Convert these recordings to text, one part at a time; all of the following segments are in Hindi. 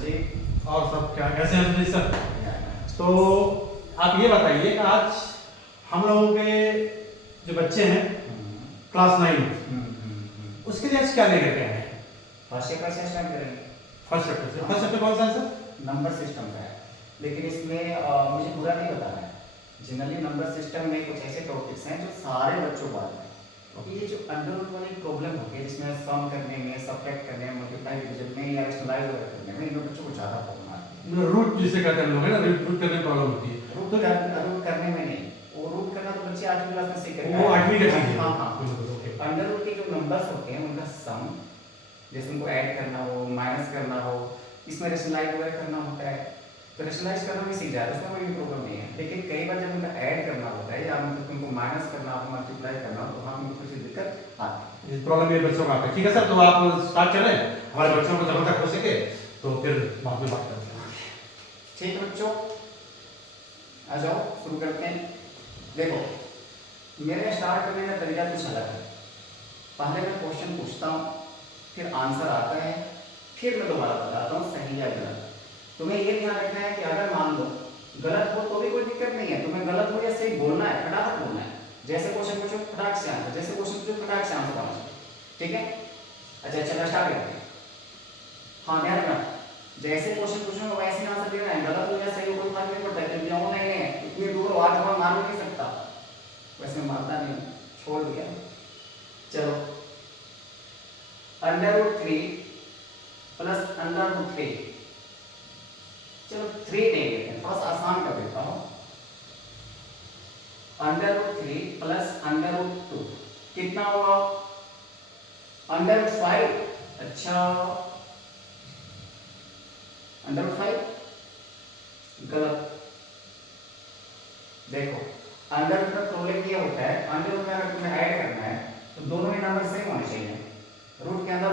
जी। और सब क्या कैसे हैं सुनील सर? तो आप ये बताइए कि आज हम लोगों के जो बच्चे हैं क्लास 9 उसके लिए आज क्या लेकर के आए हैं? फर्स्ट चैप्टर से स्टार्ट करेंगे। फर्स्ट चैप्टर से। फर्स्ट चैप्टर कौन सा है सर? नंबर सिस्टम का है, लेकिन इसमें मुझे पूरा नहीं बताना है। जनरली नंबर सिस्टम में कुछ ऐसे टॉपिक्स हैं जो सारे बच्चों को आते हैं। ये जो अंडर रूट वाली प्रॉब्लम होती है जिसमें सम करने में, सब्ट्रैक्ट करने में, मल्टीप्लाई डिवीजन में या रैशनलाइज करने में इन बच्चों को ज़्यादा प्रॉब्लम आती है। रूट जिसे कहते हैं लोग है ना, रूट करने में प्रॉब्लम होती है। रूट करने में नहीं, वो रूट करना तो बच्चे 8वीं क्लास में सीख रहे हैं। वो 8वीं का चीज है। हाँ हाँ, अंडर रूट के जो नंबर्स होते हैं उनका सम, जैसे उनको ऐड करना हो, माइनस करना हो, इसमें रैशनलाइज वगैरह करना होता है, तो रैशनलाइज करना भी सीख जाता है, उसमें कोई प्रॉब्लम नहीं है। लेकिन कई बार जब उनका ऐड करना होता है या मतलब उनको माइनस करना हो, मल्टीप्लाई करना हो, तो वहाँ उनको थोड़ी सी दिक्कत आती है। प्रॉब्लम ये बच्चों का आता है। ठीक है सर, तो आप स्टार्ट करें, हमारे बच्चों को जब तक हो सके तो फिर बाद में बात करते हैं। ठीक है बच्चों, आ जाओ शुरू करते हैं। देखो, मेरे स्टार्ट करने का तरीका कुछ अलग है। पहले मैं क्वेश्चन पूछता हूँ, फिर आंसर आता है, फिर मैं दोबारा बताता हूँ सही या गलत। तुम्हें ये ध्यान रखना है कि अगर मान लो गलत हो तो भी कोई दिक्कत नहीं है, तुम्हें गलत हो या सही बोलना है, फटाफट बोलना है। जैसे क्वेश्चन पूछो फटाक से आंसर, जैसे क्वेश्चन पूछो फटाक से आंसर आना चाहिए। ठीक है? अच्छा चलो स्टार्ट करते हैं। हाँ ध्यान रखना, जैसे क्वेश्चन पूछो वैसे आंसर देना है। गलत हो या सही हो कोई फर्क नहीं पड़ता, क्योंकि ऑनलाइन है, इतनी दूर आवाज में मार नहीं सकता। वैसे मारता नहीं, छोड़ दिया। चलो, √3 प्लस √3, चलो 3 नहीं लेते हैं, थोड़ा सा आसान कर देता हूँ। √3 प्लस √2 कितना हुआ? √5। अच्छा, √5 गलत। देखो, अंडर रूट का प्रॉब्लम ये होता है, अंडर रूट में अगर तुम्हें ऐड करना है तो दोनों ही नंबर सेम होने चाहिए। रूट के अंदर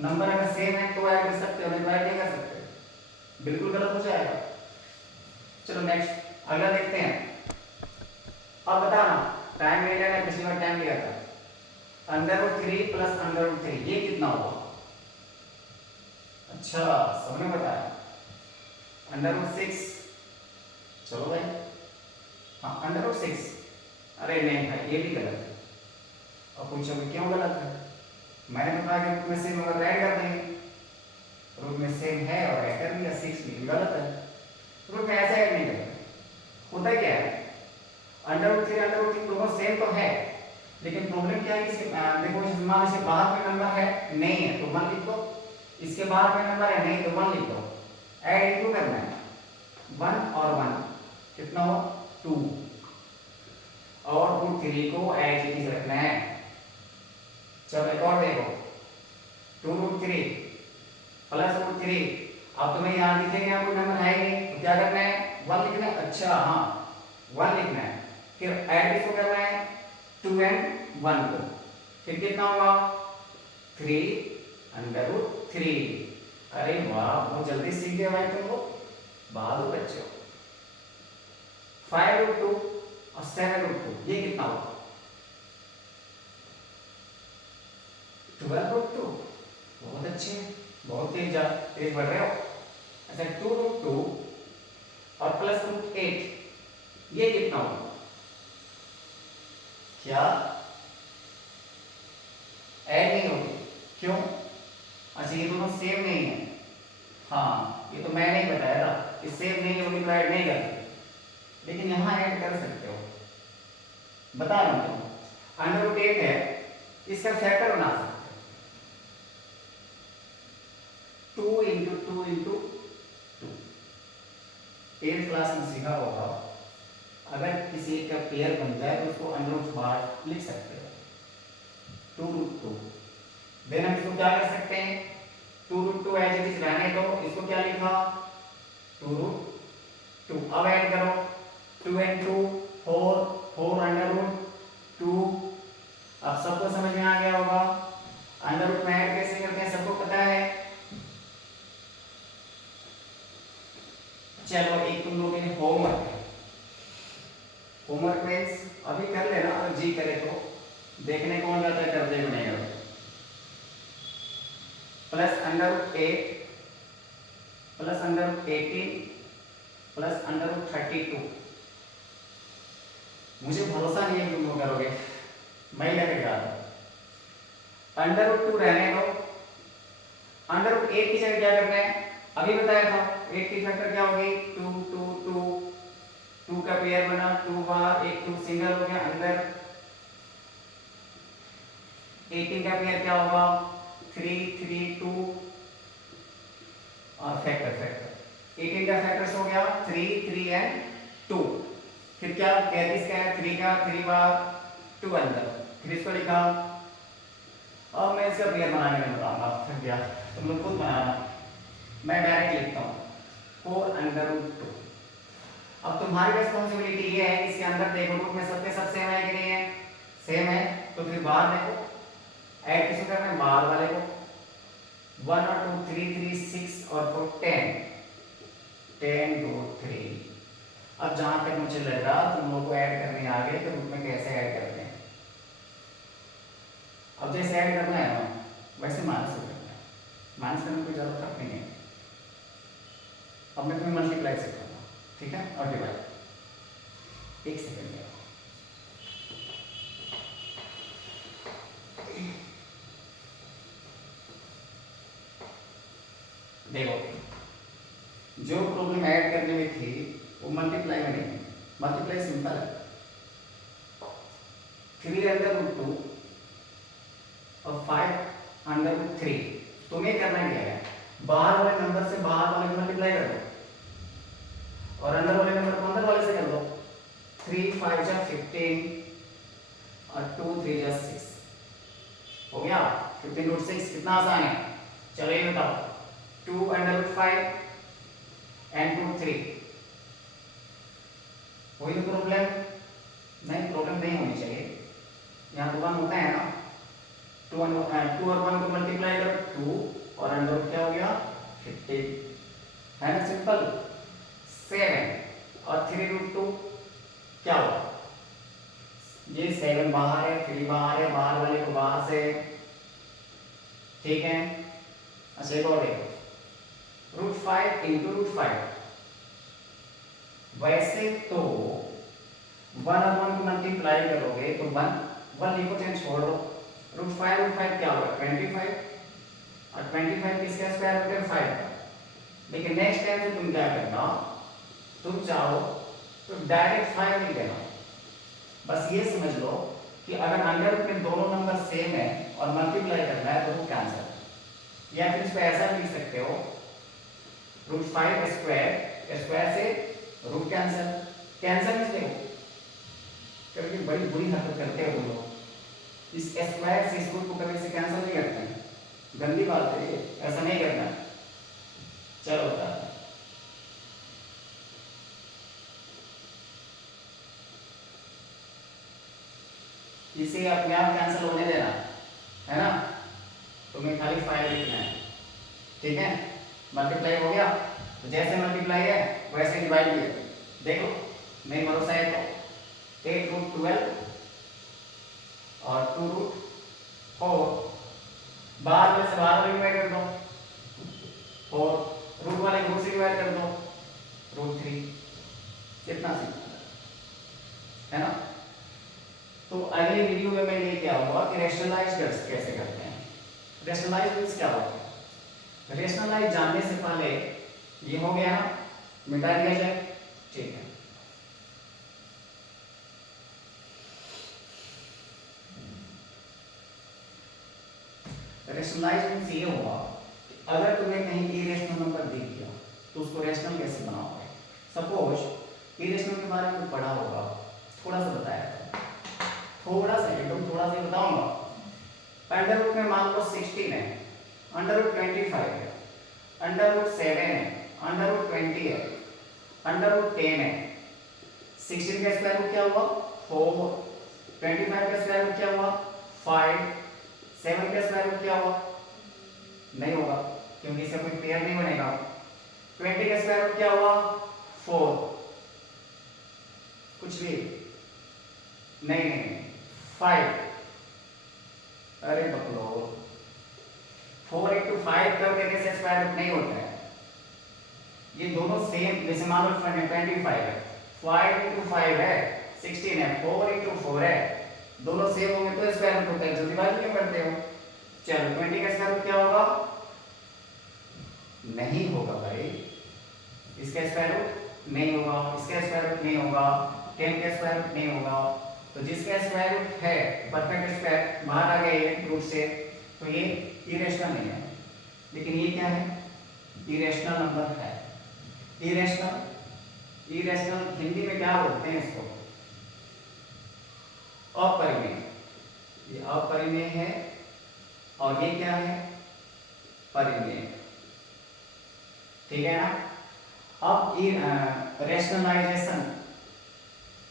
नंबर अगर सेम है तो ऐड कर सकते हो, नहीं तो ऐड नहीं कर सकते। बिल्कुल गलत हो जाएगा। चलो नेक्स्ट, अगला देखते हैं। अब बताना, टाइम ले लेना, पिछली बार टाइम लिया था। √3 प्लस √3 ये कितना हुआ? अच्छा, सबने बताया। √6, चलो भाई, हाँ √6। अरे नहीं भाई, ये भी गलत है। अब पूछोगे क्यों गलत है? मैंने तो कहा कि रूट में सेम होगा तो ऐड कर देंगे। रूट में सेम है और ऐड कर दिया, 6 भी गलत है। रूट में ऐसा ऐड नहीं करेंगे। होता क्या है, √3 √3 दोनों सेम तो है, लेकिन प्रॉब्लम क्या है कि देखो इस मान से बाहर कोई नंबर है नहीं है तो 1 लिख दो, इसके बाहर कोई नंबर है नहीं तो 1 लिख दो। ऐड क्यों करना है? 1 और 1 कितना हो? 2, और √3 को एज इट इज रखना है। चलो एक और देखो, 2√3 प्लस √3। अब तुम्हें यहाँ दिखेगा यहाँ कोई नंबर है नहीं तो क्या करना है? 1 लिखना है। अच्छा हाँ, 1 लिखना है, फिर ऐड किसको करना है? 2 and 1 को। फिर कितना होगा? 3√3। अरे वाह, बहुत जल्दी सीख गए भाई तुम लोग, बहादुर बच्चे हो। 5√2 और 7√2 ये कितना होगा? 12√2। बहुत अच्छे, बहुत तेज बढ़ रहे हो। अच्छा, 2√2 और प्लस √8 ये कितना होगा? क्या ऐड नहीं होगी? क्यों? अच्छा, ये दोनों सेम नहीं है। हाँ, ये तो मैं नहीं बताया था, ये सेम नहीं होगी तो ऐड नहीं कर सकते, लेकिन यहां ऐड कर सकते हो। बता रहा हूं, √8 है, इसका फैक्टर बना सकते हो। 2 × 2 × 2। 8th क्लास में सीखा होगा, अगर किसी का पेयर बन जाए तो उसको √12 लिख सकते हो। 2√2 देन हम इसको क्या कर सकते हैं? 2√2 एज इट इज रहने दो, इसको क्या लिखा? 2√2। अब ऐड करो, 2 and 2 4, 4 √2। अब सबको समझ में आ गया होगा अंडर रूट में ऐड कैसे करते हैं, सबको पता है। चलो एक तुम लोगों के लिए होमवर्क है। होमवर्क मीन्स अभी कर लेना, अगर जी करे तो। देखने कौन जाता है, कर देगा नहीं करता। Plus √8 plus under root 18 plus under root 32। मुझे भरोसा नहीं है कि तुम लोग करोगे, मैं ही लेकर जा रहा हूं। अंडर रूट 2 रहने दो, अंडर रूट 8 की जगह क्या करना है, अभी बताया था 8 की फैक्टर क्या होगी 2 2 2, 2 का पेयर बना 2 बार, एक 2 सिंगल हो गया, अंदर 18 का पेयर क्या होगा 3 3 2 और फैक्टर 18 का फैक्टर्स हो गया 3 3 एंड 2। फिर क्या कैरिज का है 3 का 3 बार 2 अंदर, फिर इसको लिखा। अब मैं इसका पेयर बनाने में बताऊंगा, थक गया, तुम लोग खुद बनाना, मैं डायरेक्ट लिखता हूँ 4 अंडर रूट 2। अब तुम्हारी रिस्पॉन्सिबिलिटी ये है कि इसके अंदर देखो रूट में सबके सब सेम है कि नहीं है, सेम है, तो फिर बाहर देखो ऐड किसको करना है, बाहर वाले को 1 और 2 3 3 6 और 4 10 10 2 3। अब जहां तक मुझे लग रहा तुम लोगों को ऐड करने आ गए तो रूट में कैसे ऐड करते हैं। अब जैसे ऐड करना है ना वैसे माइनस हो करना है, माइनस करने की कोई जरूरत नहीं है। अब मैं तुम्हें मल्टीप्लाई सिखाऊंगा, ठीक है, और डिवाइड। एक सेकेंड में देखो, जो प्रॉब्लम ऐड करने में थी वो मल्टीप्लाई में नहीं, मल्टीप्लाई सिंपल है 3 अंडर रूट 2 और 5 अंडर रूट 3। तुम्हें करना क्या है, बाहर वाले नंबर से बाहर वाले को मल्टीप्लाई कर दो और अंदर वाले नंबर को अंदर वाले से कर दो। 3 5 जा 15 और 2 3 जा 6 हो गया 15 रूट 6। कितना आसान है, चलो ये बताओ 2 अंडर रूट 5 एंड रूट 3। कोई तो प्रॉब्लम नहीं, प्रॉब्लम नहीं होनी चाहिए, यहाँ तो 1 होता है ना, 2 और 1 को मल्टीप्लाई करो 2 और अंडर रूट क्या हो गया 15, है ना, सिंपल। 7 और 3 रूट 2 क्या होगा, ये 7 बाहर है 3 बाहर है, बाहर वाले को बाहर से, ठीक है। अच्छा एक और देखो रूट 5 इंटू रूट 5, वैसे तो 1 और 1 को मल्टीप्लाई करोगे तो 1 लिखो चेंज छोड़ दो, रूट 5 क्या होगा 25 और 25 किसका स्क्वायर रूट है 5 का। लेकिन नेक्स्ट टाइम से तुम क्या करना, तुम चाहो तो डायरेक्ट 5 लिख देना। बस ये समझ लो कि अगर अंडर रूट में दोनों नंबर सेम है और मल्टीप्लाई करना है तो रूट कैंसिल, या फिर इसको ऐसा लिख सकते हो रूट 5 स्क्वायर से रूट कैंसिल। कैंसिल में देखो कभी बड़ी बुरी हरकत करते हो तुम लोग, इस स्क्वायर से इस रूट को कभी से कैंसिल नहीं करते हैं, गंदी बात है ये, ऐसा नहीं करना। चलो बता, इसे अपने आप कैंसिल होने देना है ना, तुम्हें खाली 5 लिखना है, ठीक है। मल्टीप्लाई हो गया तो जैसे मल्टीप्लाई है वैसे डिवाइड भी है। देखो नहीं भरोसा है तो 8 रूट 12 और 2 रूट 4, बाहर में से बाहर वाले डिवाइड कर दो और रूट वाले को रूट से डिवाइड कर दो, रूट 3। कितना सिंपल है ना। तो अगले वीडियो में मैं लेके आऊंगा कि रैशनलाइज कैसे करते हैं। रैशनलाइज मींस क्या होता है, रैशनलाइज जानने से पहले ये हो गया ना, मिटा दिया जाए, ठीक है। रैशनलाइज मींस ये हुआ कि अगर तुम्हें कहीं इरेशनल नंबर दिख गया तो उसको रैशनल कैसे बनाओगे। सपोज इरेशनल के बारे में पढ़ा होगा, थोड़ा सा बताया था, थोड़ा सा एकदम थोड़ा सा बताऊंगा। अंडर रूट में मान लो 16 है, अंडर रूट 25 है, अंडर रूट 7 है, अंडर रूट 20 है, अंडर रूट 10 है। 16 का स्क्वायर रूट क्या हुआ 4, 25 का स्क्वायर रूट क्या हुआ 5, 7 का स्क्वायर रूट क्या हुआ नहीं होगा क्योंकि इससे कोई पेयर नहीं बनेगा। 20 का स्क्वायर रूट क्या हुआ 4, कुछ भी नहीं 5। अरे बकलो 4 into 5 कर देने से स्क्वायर रूट नहीं होता है, ये दोनों सेम, जैसे मान लो 25 है, 5 into 5 है 16 है, 4 into 4 है, दोनों सेम होंगे तो स्क्वायर रूट होता है, जल्दी डिवाइड क्यों करते हो? चलो 20 का स्क्वायर रूट क्या होगा? नहीं होगा भाई, इसका स्क्वायर रूट नहीं होगा, इसका स्क्वायर रूट नहीं होगा, 10 का स्क्वायर रूट नहीं होगा, तो जिसका स्क्वायर रूट है परफेक्ट स्क्वायर बाहर आ गया ये रूट से, तो ये इरेशनल नहीं है। लेकिन ये क्या है? इरेशनल नंबर है। इरेशनल हिंदी में क्या बोलते हैं इसको? अपरिमेय। ये अपरिमेय है और ये क्या है? परिमेय। ठीक है ना? अब रेशनलाइजेशन,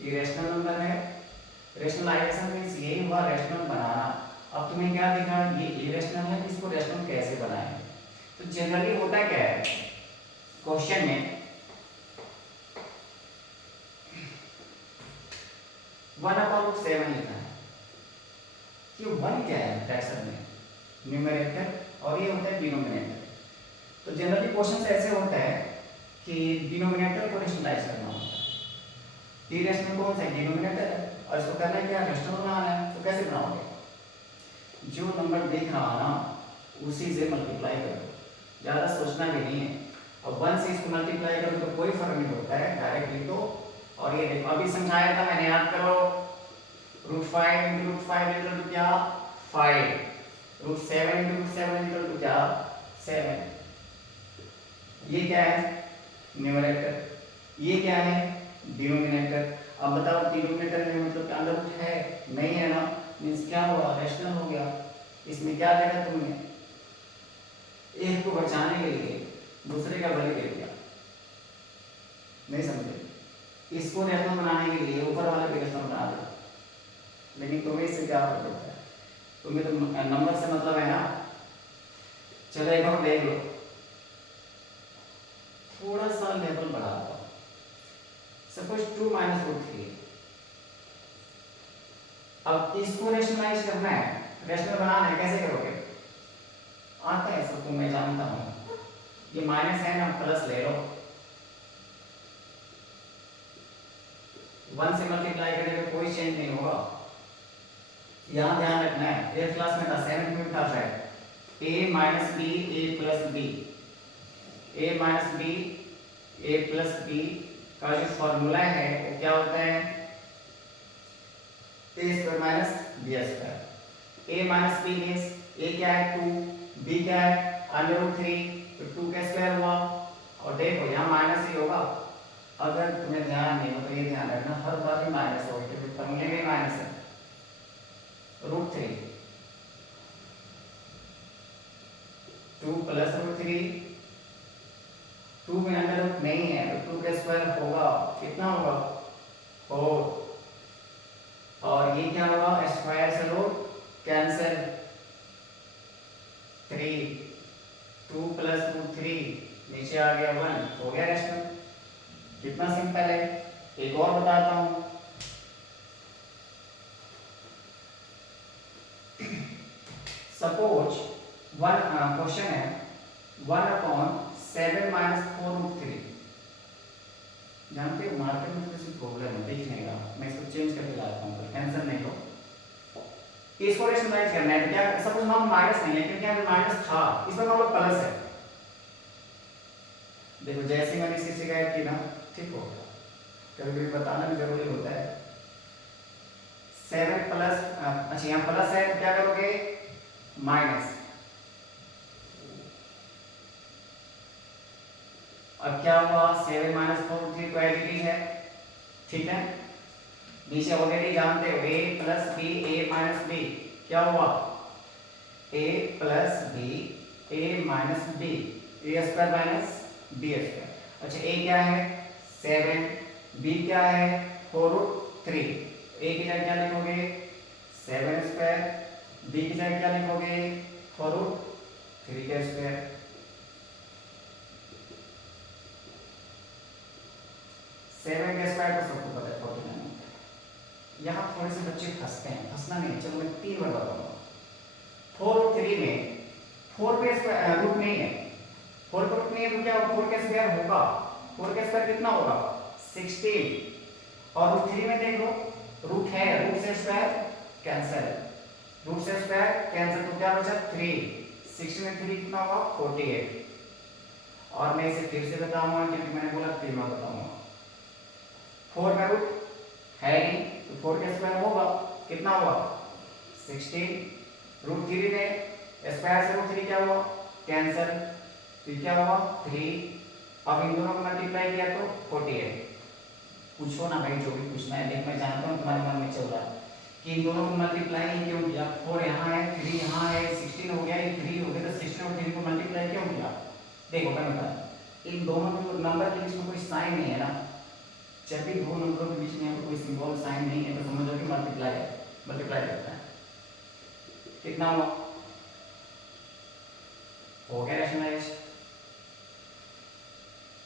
इरेशनल नंबर है, रेशनलाइजेशन मींस यही हुआ रेशनल बनाना। अब तुम्हें क्या दिखा? ये इरेशनल है, इसको रेशनल कैसे बनाएं? तो जनरली होता क्या है क्वेश्चन में, 1/7 लिखा है। ये 1 क्या है फ्रैक्शन में? न्यूमरेटर, और ये होता है डिनोमिनेटर। तो जनरली क्वेश्चन ऐसे होता है कि डिनोमिनेटर को रेशनलाइज करना होता है। इरेशनल कौन सा है? डिनोमिनेटर है, और इसको करना है क्या? रेशनल बनाना है। तो कैसे बनाओगे? जो नंबर देख रहा है ना उसी से मल्टीप्लाई करो, ज़्यादा सोचना भी नहीं है। और 1 से इसको मल्टीप्लाई करो तो कोई फर्क नहीं पड़ता है, डायरेक्ट लिख दो। और ये देखो अभी समझाया था मैंने, याद करो, √5 into √5 इक्वल टू क्या? 5। √7 into √7 इक्वल टू क्या? 7। ये क्या है? न्यूमरेटर। ये क्या है? डिनोमिनेटर। अब बताओ डिनोमिनेटर में मतलब क्या अंडर रूट है? नहीं है ना, मींस क्या हुआ? रेशनल हो गया। इसमें क्या देखा तुमने? एक को बचाने के लिए दूसरे का बलि दे दिया, नहीं समझे? इसको रेशनल बनाने के लिए ऊपर वाले को रेशनल बना दिया, लेकिन तुम्हें इससे क्या फर्क पड़ता है? तुम्हें तो नंबर से मतलब है ना। चलो एक बार देख लो, थोड़ा सा लेवल बढ़ा दो। सपोज 2 - √3। अब इसको रेशनलाइज करना है, रेशनल बनाना है, कैसे करोगे? आता है सबको, मैं जानता हूं। ये माइनस है ना, प्लस ले लो, 1 से मल्टीप्लाई करने में कोई चेंज नहीं होगा। यहां ध्यान रखना है, 8th क्लास में था, 7th में था शायद, a - b a + b, a - b a + b का जो फॉर्मूला है वो क्या होता है? a² - b²। a - b means a क्या है? 2, b क्या है? √3, तो 2 का स्क्वायर हुआ। और देखो यहाँ माइनस ही होगा, अगर तुम्हें ध्यान नहीं हो तो ये ध्यान रखना, हर बार ही माइनस होगा क्योंकि फॉर्मूले में माइनस है। √3, 2 + √3, 2 में अंडर रूट नहीं है तो 2 का स्क्वायर होगा, कितना होगा? 4। और ये क्या होगा? स्क्वायर से रूट कैंसिल, 3, 2 + √3 नीचे आ गया 1, हो गया रेशनल। कितना सिंपल है। एक और बताता हूं, सपोज क्वेश्चन है 1/7 - 4√3। जानते हो मार्केट में किसी प्रॉब्लम है देखने का, मैं इसको चेंज करके लाता हूँ, टेंशन नहीं लो। इसको रेशनलाइज करना है, क्या सपोज मान माइनस नहीं है क्योंकि यहाँ माइनस था, इसमें मान लो प्लस है। देखो जैसे मैंने इसकी शिकायत की ना, ठीक हो गया। कभी कभी बताना भी जरूरी होता है। 7 प्लस, अच्छा यहाँ प्लस है तो क्या करोगे? माइनस। अब क्या हुआ? 7 - 4√3 तो एज इट इज है, ठीक है। नीचे ऑलरेडी जानते हो a + b a - b, क्या हुआ? a + b a - b, a² - b²। अच्छा a क्या है? 7, b क्या है? 4√3। a की जगह क्या लिखोगे? 7², b की जगह क्या लिखोगे? 4√3 का स्क्वायर। सेवन का स्क्वायर तो सबको पता है 49। यहाँ थोड़े से बच्चे फंसते हैं, फंसना नहीं, चलो मैं 3 बार बताऊंगा। 4 और 3 में 4 पे रूट नहीं है, 4 का रूट नहीं है तो क्या होगा, 4 का स्क्वायर होगा, 4 का स्क्वायर कितना होगा 16। और रूट 3 में देख लो, रूट है, रूट से स्क्वायर कैंसिल, रूट से स्क्वायर कैंसिल, तो क्या बचा 3, 16 में 3 कितना होगा 48। और मैं इसे फिर से बताऊंगा क्योंकि मैंने बोला 3 में बताऊंगा। 4 का रूट है नहीं तो 4 का स्क्वायर होगा, कितना होगा 16, रूट 3 में स्क्वायर से रूट 3 क्या हुआ कैंसिल, तो क्या हुआ 3। अब इन दोनों को मल्टीप्लाई किया तो 48। पूछो ना भाई जो भी पूछना है, देख मैं जानता हूँ तुम्हारे मन में चल रहा है कि इन दोनों को मल्टीप्लाई क्यों किया, 4 यहाँ है 3 यहाँ है, 16 हो गया, ये 3 हो गया, तो 16 और 3 को मल्टीप्लाई क्यों किया। देखो मैं बता, इन दोनों नंबर के बीच में कोई साइन नहीं है ना, जब भी दो नंबरों के बीच में कोई सिंबल साइन नहीं है तो समझ लो कि मल्टीप्लाई करता है। कितना हुआ, हो गया रैशनलाइज।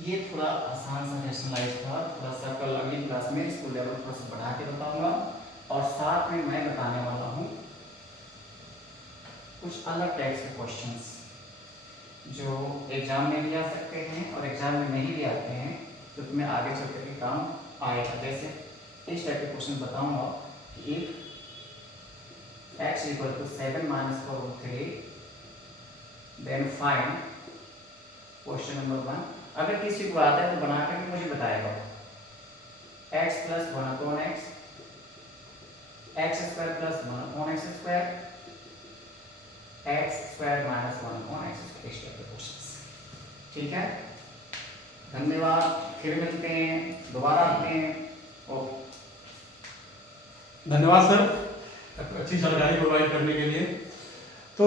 ये थोड़ा आसान सा रैशनलाइज था, थोड़ा सा कल अगली क्लास में इसको लेवल थोड़ा सा बढ़ा के बताऊंगा, और साथ में मैं बताने वाला हूँ कुछ अलग टाइप के क्वेश्चंस जो एग्जाम में भी आ सकते हैं और एग्जाम में नहीं भी आते हैं, तो तुम्हें आगे चल कर के काम आएगा। जैसे इस टाइप के क्वेश्चन बताऊंगा कि एक x equal to 7 minus 4/3, then find question number 1। अगर किसी को आता है तो बना कर मुझे बताएगा, x plus 1/x, x square plus 1/x square, x square minus 1/x square, इस टाइप के क्वेश्चंस। ठीक है, धन्यवाद, फिर मिलते हैं, दोबारा आते हैं। ओके, धन्यवाद सर अच्छी जानकारी प्रोवाइड करने के लिए। तो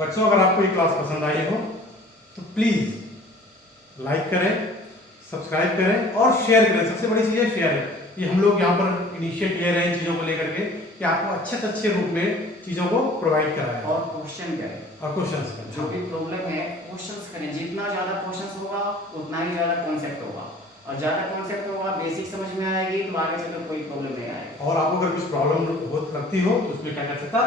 बच्चों अगर आपको ये क्लास पसंद आई हो तो प्लीज़ लाइक करें, सब्सक्राइब करें और शेयर करें। सबसे बड़ी चीज़ है शेयर है, कि हम लोग यहाँ पर इनिशिएट ले रहे हैं चीज़ों को लेकर के कि आपको अच्छे से अच्छे रूप में चीज़ों को प्रोवाइड कराएं और क्वेश्चन करें, और क्वेश्चंस करें। जो भी प्रॉब्लम है क्वेश्चंस करें, जितना ज़्यादा क्वेश्चंस होगा उतना ही ज़्यादा कॉन्सेप्ट होगा, और ज़्यादा कॉन्सेप्ट होगा बेसिक समझ में आएगी तो आगे चलकर कोई प्रॉब्लम नहीं आएगी। और आपको अगर कुछ प्रॉब्लम लगती हो तो उसमें क्या कर सकता,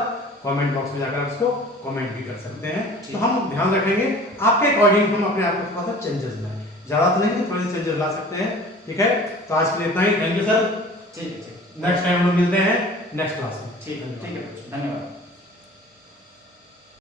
कमेंट बॉक्स में जाकर उसको कमेंट भी कर सकते हैं। तो हम ध्यान रखेंगे आपके अकॉर्डिंग, हम अपने आप को थोड़ा सा चेंजेस लाएं, ज़्यादा तो नहीं, थोड़े से चेंजेस ला सकते हैं। ठीक है, तो आज के लिए इतना ही। Thank you sir. ठीक है, नेक्स्ट टाइम हम लोग मिलते हैं नेक्स्ट क्लास में। ठीक है, धन्यवाद।